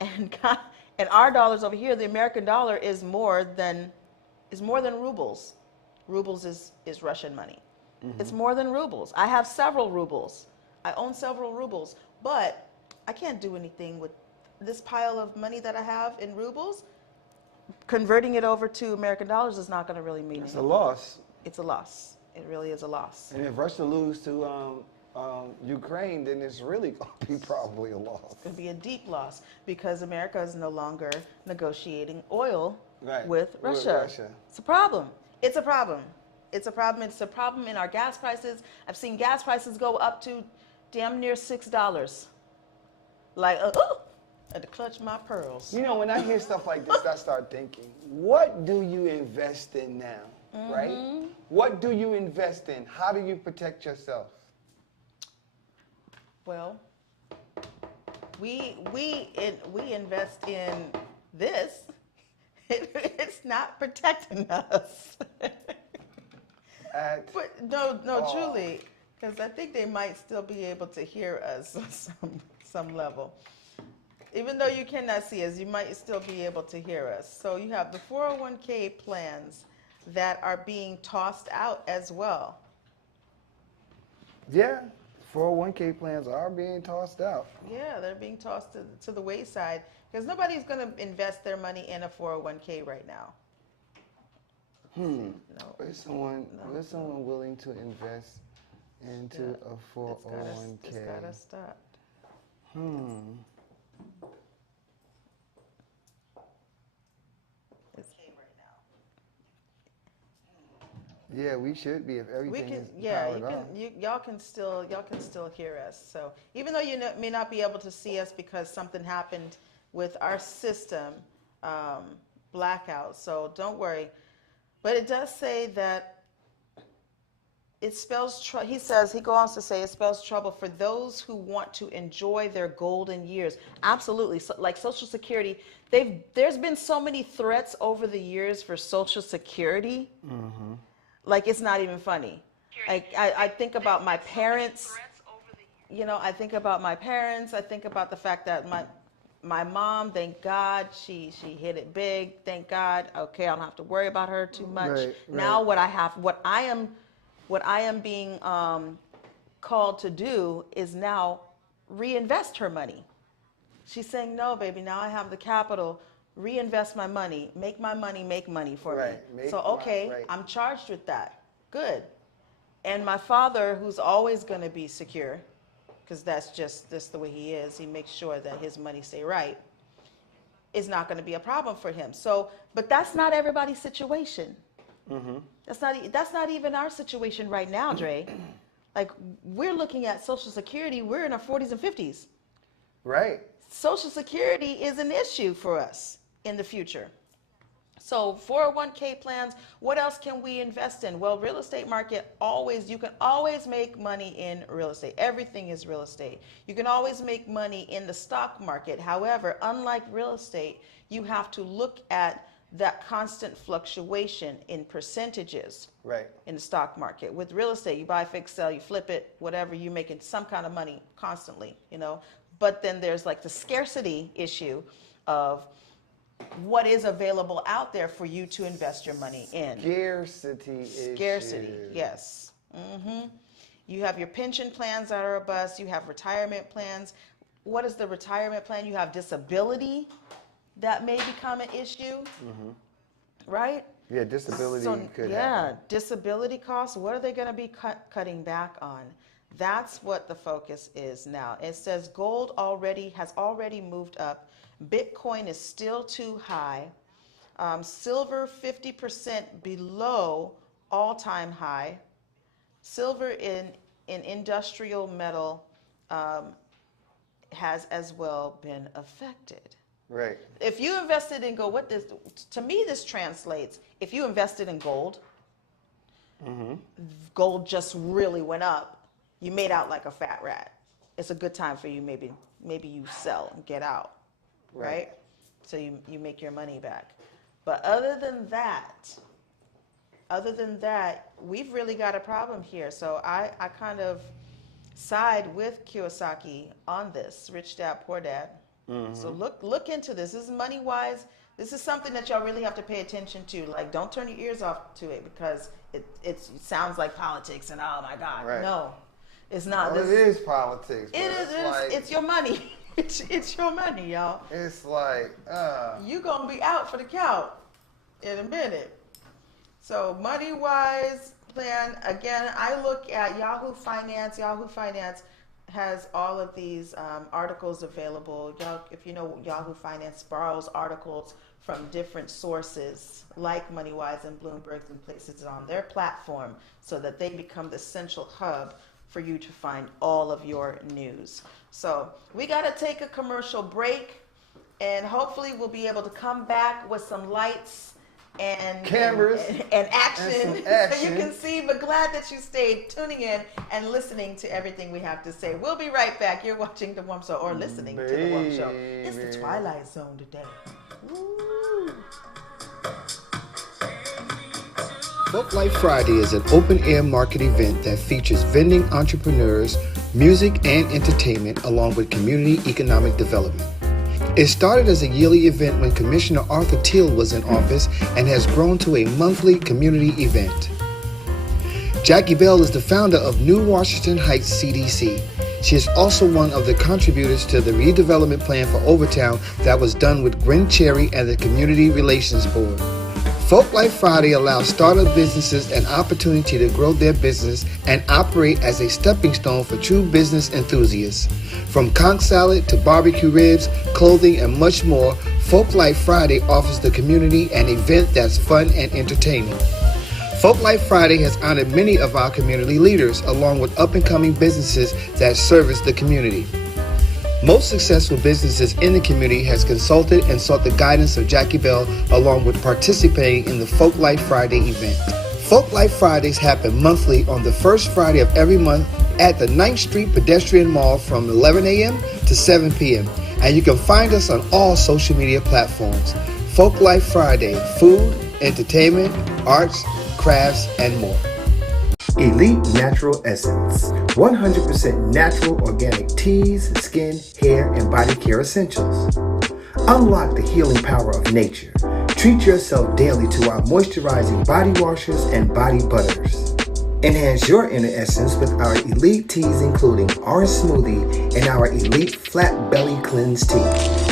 And our dollars over here, the American dollar is more than rubles. Rubles is Russian money. Mm-hmm. It's more than rubles. I have several rubles. I own several rubles, but I can't do anything with this pile of money that I have in rubles. Converting it over to American dollars is not going to really mean anything. It's a loss. It's a loss. It really is a loss. And if Russia lose to Ukraine, then it's really going to be probably a loss. It's going to be a deep loss because America is no longer negotiating oil with Russia. It's a problem. It's a problem. It's a problem. It's a problem in our gas prices. I've seen gas prices go up to damn near $6. Like, I had to clutch my pearls. When I hear stuff like this, I start thinking, what do you invest in now, right? What do you invest in? How do you protect yourself? Well, we invest in this. It's not protecting us. at But truly, because I think they might still be able to hear us on some level. Even though you cannot see us, you might still be able to hear us. So you have the 401k plans that are being tossed out as well. Yeah, 401k plans are being tossed out. Yeah, they're being tossed to the wayside because nobody's going to invest their money in a 401k right now. No. No. Is someone willing to invest into a 401k? It's gotta stop. It's right now. Yeah, we should be if everything is you powered on. y'all can still hear us. So even though you may not be able to see us because something happened with our system, blackout. So don't worry. But it does say that it spells he goes on to say it spells trouble for those who want to enjoy their golden years. Absolutely. So, like Social Security, there's been so many threats over the years for Social Security. Mm-hmm. Like, it's not even funny. Like, I think about my parents. You know, I think about my parents. I think about the fact that my mom, thank God, she hit it big. Thank God. Okay, I don't have to worry about her too much. Right. Now what I am being called to do is now reinvest her money. She's saying, no, baby, now I have the capital, reinvest my money, make my money make money for me. So, okay, I'm charged with that. Good. And my father, who's always going to be secure, because that's just the way he is, he makes sure that his money stay right, is not going to be a problem for him. So, but that's not everybody's situation. Mm-hmm. That's not even our situation right now, Dre. Like, we're looking at Social Security, we're in our 40s and 50s. Right. Social Security is an issue for us in the future. So 401k plans, what else can we invest in? Well, real estate market, you can always make money in real estate. Everything is real estate. You can always make money in the stock market. However, unlike real estate, you have to look at that constant fluctuation in percentages in the stock market. With real estate, you buy, fix, sell, you flip it, whatever, you're making some kind of money constantly, you know. But then there's like the scarcity issue of what is available out there for you to invest your money in. Scarcity, yes. Mm-hmm. You have your pension plans that are a bust. You have retirement plans. What is the retirement plan? You have disability that may become an issue, right? Yeah, disability could happen. Yeah, disability costs. What are they going to be cutting back on? That's what the focus is now. It says gold has already moved up. Bitcoin is still too high. Silver 50% below all-time high. Silver in industrial metal has as well been affected. Right. If you invested in gold, to me this translates, if you invested in gold, gold just really went up, you made out like a fat rat. It's a good time for you, maybe you sell and get out, right? So you make your money back. But other than that, we've really got a problem here. So I kind of side with Kiyosaki on this, Rich Dad, Poor Dad. So look into this. This is money wise. This is something that y'all really have to pay attention to. Like, don't turn your ears off to it because it sounds like politics and oh my God. Right. No, it's not. Well, it is politics. It's your money. It's your money, y'all. It's like you gonna be out for the count in a minute. So money wise plan, again, I look at Yahoo Finance. Yahoo Finance has all of these articles available. If you know, Yahoo Finance borrows articles from different sources like MoneyWise and Bloomberg and places on their platform so that they become the central hub for you to find all of your news. So we got to take a commercial break, and hopefully we'll be able to come back with some lights and cameras and action, and some action. So you can see. But glad that you stayed tuning in and listening to everything we have to say. We'll be right back. You're watching the WUMMS Show or listening to the WUMMS Show. It's the Twilight Zone today. Woo. Folk Life Friday is an open-air market event that features vending entrepreneurs, music and entertainment, along with community economic development. It started as a yearly event when Commissioner Arthur Teal was in office and has grown to a monthly community event. Jackie Bell is the founder of New Washington Heights CDC. She is also one of the contributors to the redevelopment plan for Overtown that was done with Gwen Cherry and the Community Relations Board. Folk Life Friday allows startup businesses an opportunity to grow their business and operate as a stepping stone for true business enthusiasts. From conch salad to barbecue ribs, clothing, and much more, Folk Life Friday offers the community an event that's fun and entertaining. Folk Life Friday has honored many of our community leaders, along with up-and-coming businesses that service the community. Most successful businesses in the community has consulted and sought the guidance of Jackie Bell, along with participating in the Folk Life Friday event. Folk Life Fridays happen monthly on the first Friday of every month at the 9th Street Pedestrian Mall from 11 a.m. to 7 p.m. And you can find us on all social media platforms. Folk Life Friday, food, entertainment, arts, crafts, and more. Elite Natural Essence, 100% natural organic teas, skin, hair, and body care essentials. Unlock the healing power of nature. Treat yourself daily to our moisturizing body washers and body butters. Enhance your inner essence with our elite teas, including Orange Smoothie and our elite Flat Belly Cleanse tea.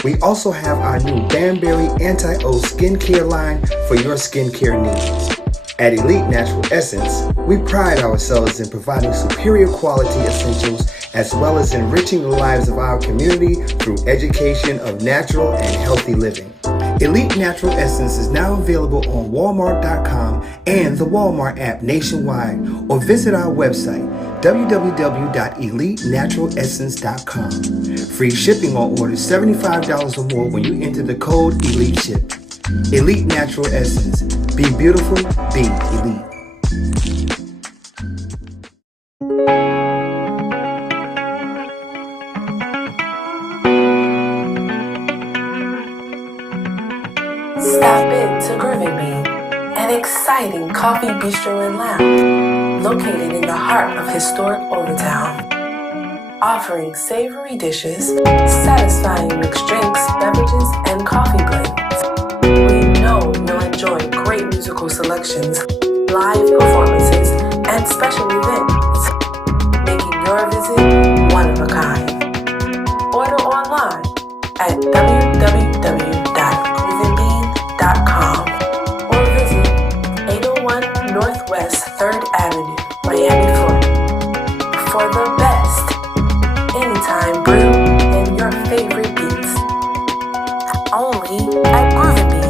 We also have our new Banberry Anti-O skincare line for your skincare needs. At Elite Natural Essence, we pride ourselves in providing superior quality essentials as well as enriching the lives of our community through education of natural and healthy living. Elite Natural Essence is now available on Walmart.com and the Walmart app nationwide, or visit our website www.elitenaturalessence.com. Free shipping on orders $75 or more when you enter the code ELITESHIP. Elite Natural Essence. Be beautiful, be elite. Stop into Groovin' Bean, an exciting coffee bistro and lounge located in the heart of historic Overtown. Offering savory dishes, satisfying mixed drinks, beverages, and coffee blends. We know you'll enjoy great musical selections, live performances, and special events, making your visit one of a kind. Order online at www.groovinbean.com or visit 801 Northwest 3rd Avenue, Miami, Florida, for the best anytime brew and your favorite beats. Only at Groovin' Bean.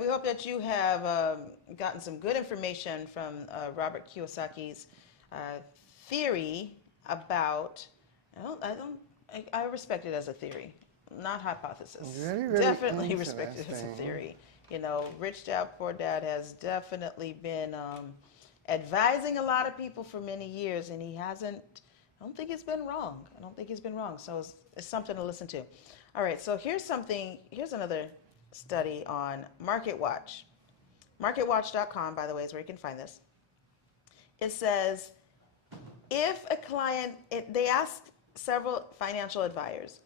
We hope that you have gotten some good information from Robert Kiyosaki's theory about. I respect it as a theory, not hypothesis. Very definitely respect it as a theory. You know, Rich Dad Poor Dad has definitely been advising a lot of people for many years, and he hasn't. I don't think he's been wrong. So it's something to listen to. All right. So here's another study on MarketWatch. MarketWatch.com, by the way, is where you can find this. It says, if a client, they asked several financial advisors,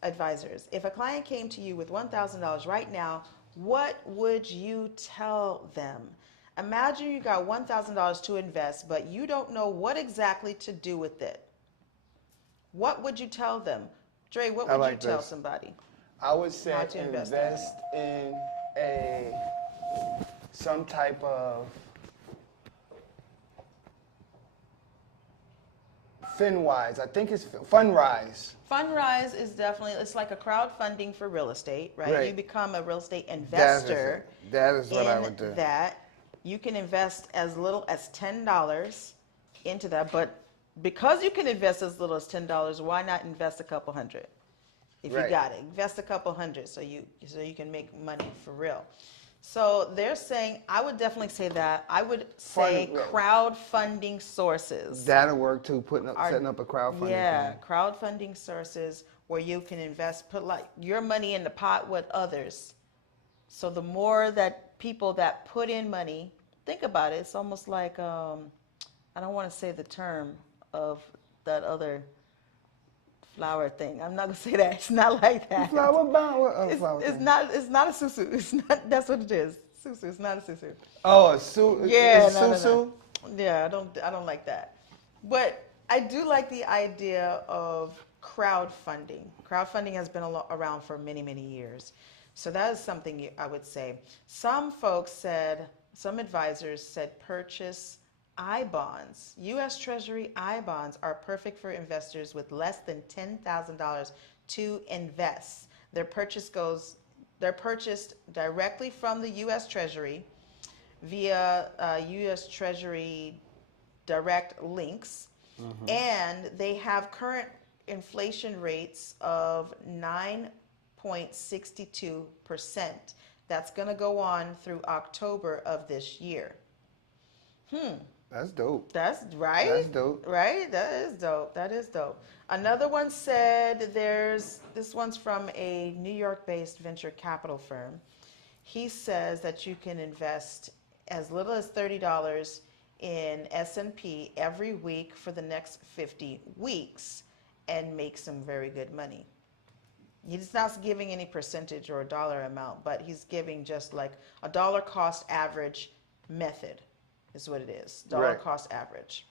if a client came to you with $1,000 right now, what would you tell them? Imagine you got $1,000 to invest, but you don't know what exactly to do with it. What would you tell them? Dre, what would you tell somebody? I would say invest in some type of FinWise. I think it's Fundrise. Fundrise is definitely, it's like a crowdfunding for real estate, right? Right. You become a real estate investor. That is what I in would do. That you can invest as little as $10 into that, but because you can invest as little as $10, why not invest a couple hundred? If you got it, invest a couple hundred so you can make money for real. So they're saying, I would definitely say that. I would say crowdfunding sources. That'll work too, setting up a crowdfunding. Yeah, crowdfunding sources where you can invest, put like your money in the pot with others. So the more that people that put in money, think about it, it's almost like, I don't want to say the term of that other flower thing. I'm not gonna say that. It's not like that. Flower bound. It's not a susu. It's not. That's what it is. Susu. It's not a susu. Oh, a susu. Yeah, no. Yeah, I don't like that. But I do like the idea of crowdfunding. Crowdfunding has been around for many, many years. So that is something I would say. Some advisors said purchase I-bonds. U.S. Treasury I-bonds are perfect for investors with less than $10,000 to invest. They're purchased directly from the U.S. Treasury via U.S. Treasury direct links, and they have current inflation rates of 9.62%. That's going to go on through October of this year. That's dope. That's right. That's dope. Right? That is dope. That is dope. Another one said this one's from a New York-based venture capital firm. He says that you can invest as little as $30 in S&P every week for the next 50 weeks and make some very good money. He's not giving any percentage or a dollar amount, but he's giving just like a dollar cost average method. Is what it is, dollar cost average.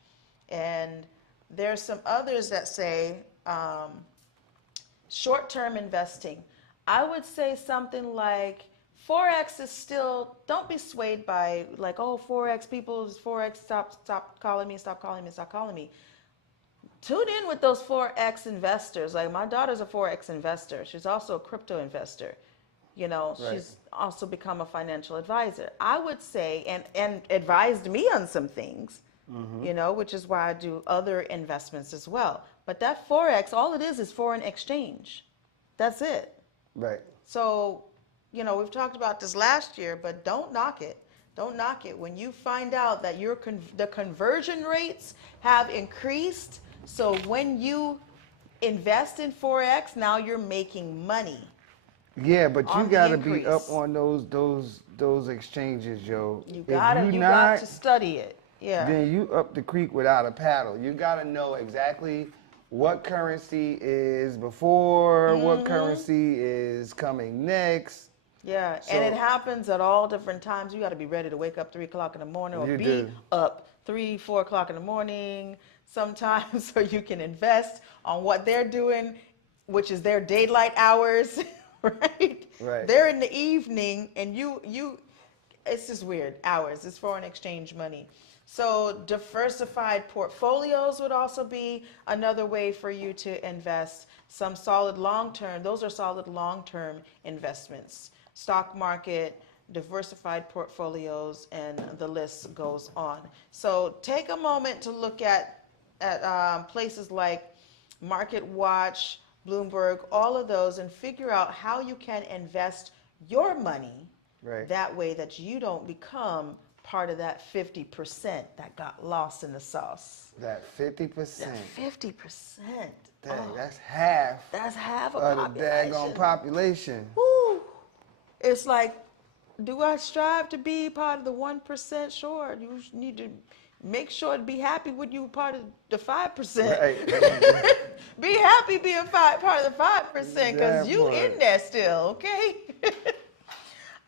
And there's some others that say short-term investing. I would say something like Forex is still, don't be swayed by like, oh, Forex, stop calling me. Tune in with those Forex investors. Like my daughter's a Forex investor. She's also a crypto investor. You know, she's also become a financial advisor. I would say, and advised me on some things, you know, which is why I do other investments as well. But that Forex, all it is foreign exchange. That's it. Right. So, you know, we've talked about this last year, but don't knock it. Don't knock it. When you find out that the conversion rates have increased, so when you invest in Forex, now you're making money. Yeah, but you gotta be up on those exchanges, yo. You got to study it. Yeah. Then you up the creek without a paddle. You gotta know exactly what currency is before, what currency is coming next. Yeah, and it happens at all different times. You got to be ready to wake up 3 o'clock in the morning, or be up 3, 4 o'clock in the morning sometimes, so you can invest on what they're doing, which is their daylight hours. Right? They're in the evening, and you it's just weird hours. It's foreign exchange money. So diversified portfolios would also be another way for you to invest. Some solid long-term, those are solid long-term investments. Stock market, diversified portfolios, and the list goes on. So take a moment to look at places like MarketWatch, Bloomberg, all of those, and figure out how you can invest your money that way that you don't become part of that 50% that got lost in the sauce. That 50%. That 50%. That's half. That's half of the daggone population. Woo. It's like, do I strive to be part of the 1%? Sure. You need to make sure to be happy when you're part of the 5%. Right. Be happy being part of the 5% because you in there still, okay?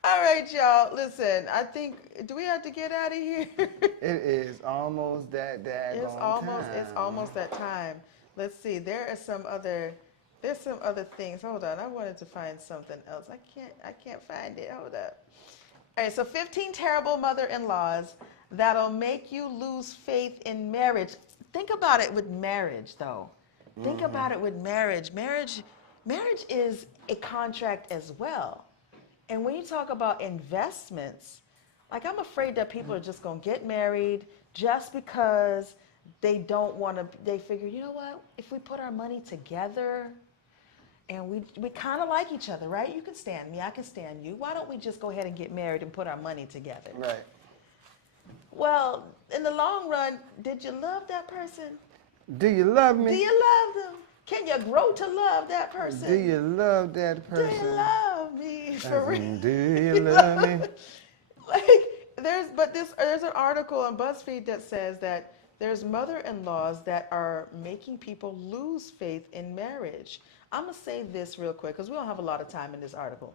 All right, y'all. Listen, I think, do we have to get out of here? It is almost that daggone time. It's almost that time. Let's see. There's some other things. Hold on. I wanted to find something else. I can't find it. Hold up. All right, so 15 terrible mother-in-laws that'll make you lose faith in marriage. think about it with marriage, though. Think about it with marriage. Marriage is a contract as well. And when you talk about investments, like I'm afraid that people are just going to get married just because they don't want to, they figure, you know what, if we put our money together and we kind of like each other, right? You can stand me, I can stand you. Why don't we just go ahead and get married and put our money together? Right. Well, in the long run, did you love that person? Do you love me? Do you love them? Can you grow to love that person? Do you love that person? Do you love me? For real? Do you love me? Like, there's an article on BuzzFeed that says that there's mother-in-laws that are making people lose faith in marriage. I'm going to say this real quick because we don't have a lot of time in this article.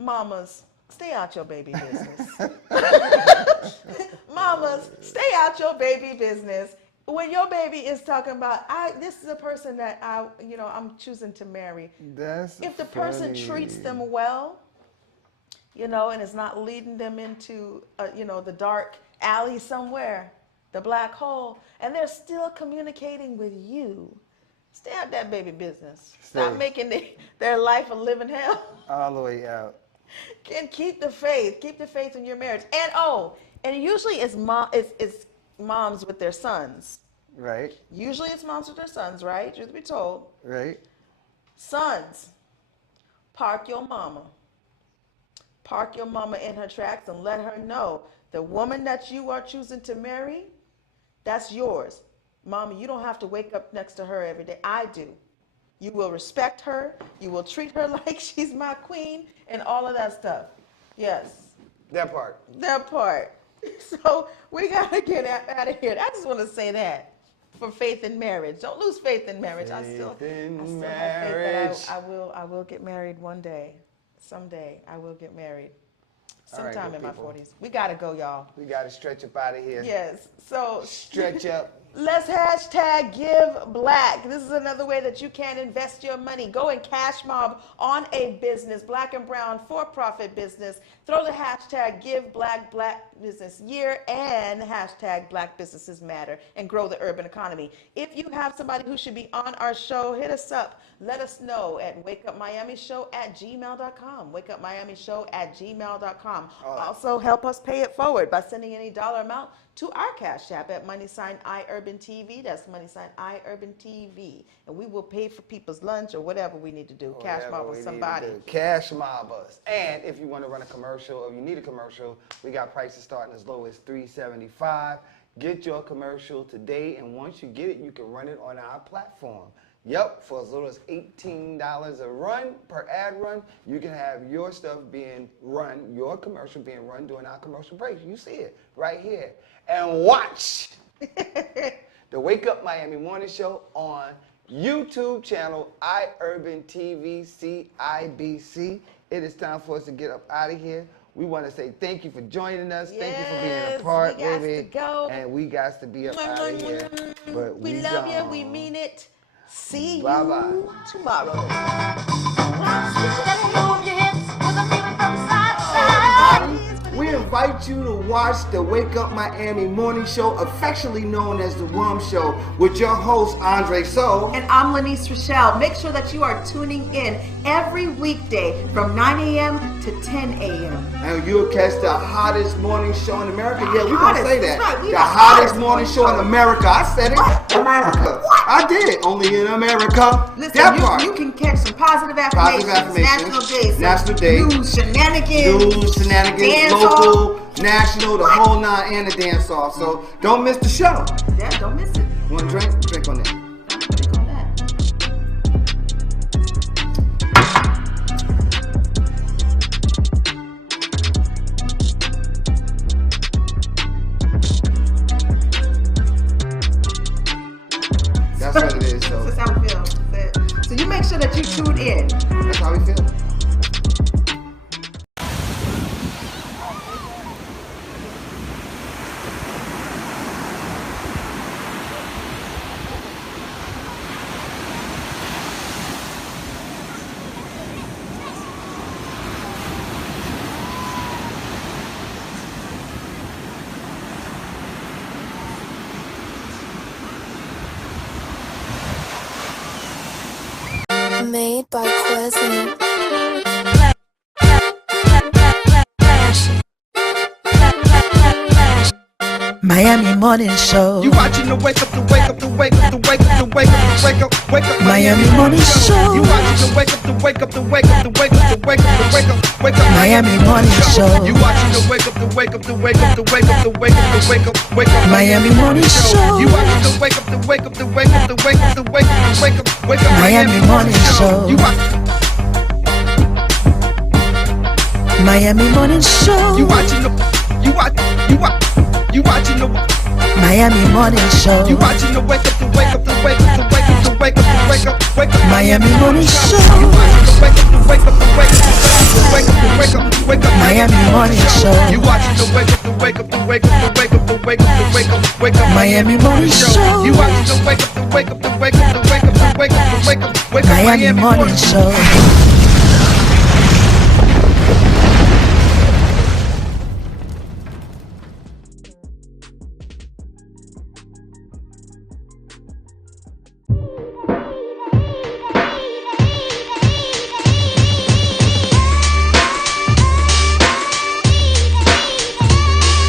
Mamas, stay out your baby business. Mamas, stay out your baby business. When your baby is talking about, this is a person that I'm choosing to marry. If the person treats them well, and is not leading them into, the dark alley somewhere, the black hole, and they're still communicating with you, stay out that baby business. Stop making their life a living hell. All the way out. And keep the faith in your marriage. And usually it's moms with their sons. Right. Usually it's moms with their sons, right? Truth be told. Right. Sons, park your mama. Park your mama in her tracks and let her know the woman that you are choosing to marry, that's yours. Mama, you don't have to wake up next to her every day. I do. You will respect her. You will treat her like she's my queen and all of that stuff. Yes. That part. That part. So we got to get out of here. I just want to say that for faith in marriage. Don't lose faith in marriage. I still have faith that I will get married one day. Someday I will get married. Sometime in my 40s. We got to go, y'all. We got to stretch up out of here. Yes. So stretch up. Let's hashtag give black. This is another way that you can invest your money. Go and cash mob on a business, black and brown for-profit business. Throw the hashtag give black business year and hashtag black businesses matter and grow the urban economy. If you have somebody who should be on our show, hit us up. Let us know at wakeupmiamishow@gmail.com. Wakeupmiamishow@gmail.com. Also help us pay it forward by sending any dollar amount to our Cash App at $IUrbanTV. That's $IUrbanTV. And we will pay for people's lunch or whatever we need to do. Cash mob with somebody. Cash mob us. And if you want to run a commercial or you need a commercial, we got prices starting as low as $3.75. Get your commercial today, and once you get it, you can run it on our platform. Yep, for as little as $18 a run, per ad run, you can have your stuff being run, your commercial being run during our commercial breaks. You see it right here. And watch the Wake Up Miami Morning Show on YouTube channel, iUrban TV CIBC. It is time for us to get up out of here. We want to say thank you for joining us. Yes, thank you for being a part, baby. Go. And we got to be up out of here. But we love you. We mean it. See you tomorrow. We invite you to watch the Wake Up Miami Morning Show, affectionately known as the WUMMS Show, with your host, Andre So. And I'm Lanice Rochelle. Make sure that you are tuning in every weekday from 9 a.m. to 10 a.m. And you'll catch the hottest morning show in America. Yeah, we're going to say that. Right. The hottest morning show in America. I said it. What? America. What? I did. Only in America. Listen, that part. You can catch some positive affirmations. National Day. News, shenanigans. Local, national, the whole nine, and the dance off. So don't miss the show. Yeah, don't miss it. You want a drink? Drink on it. Drink on that. That's what it is. So that's how we feel. So you make sure that you tune in. That's how we feel. Made by Quesme. Miami Morning Show. You watching the wake up, the wake up, the wake up, the wake up, the wake up, the wake up, wake up. Miami Morning Show. You watching the wake up, the wake up, the wake up, the wake up, the wake up, the wake up, wake up. Miami Morning Show. You watching the wake up, the wake up, the wake up, the wake up, the wake up, the wake up, wake up. Miami Morning Show. You watching the wake up, the wake up, the wake up, the wake up, the wake up, the wake up, wake up. Miami Morning Show. You Miami Morning Show. You watching the you watching the Miami Morning Show. You watching the wake up, the wake up, the wake up, the wake up, the wake up, the wake up, wake up. Miami Morning Show. You watching the wake up, the wake up, the wake up, the wake up, the wake up, the wake up. Miami Morning Show. You watching the wake up, the wake up, the wake up, the wake up, the wake up, the wake up, wake up. Miami Morning Show. You watching the wake up, the wake up, the wake up, the wake up, the wake up, the wake up, wake up. Miami Morning Show.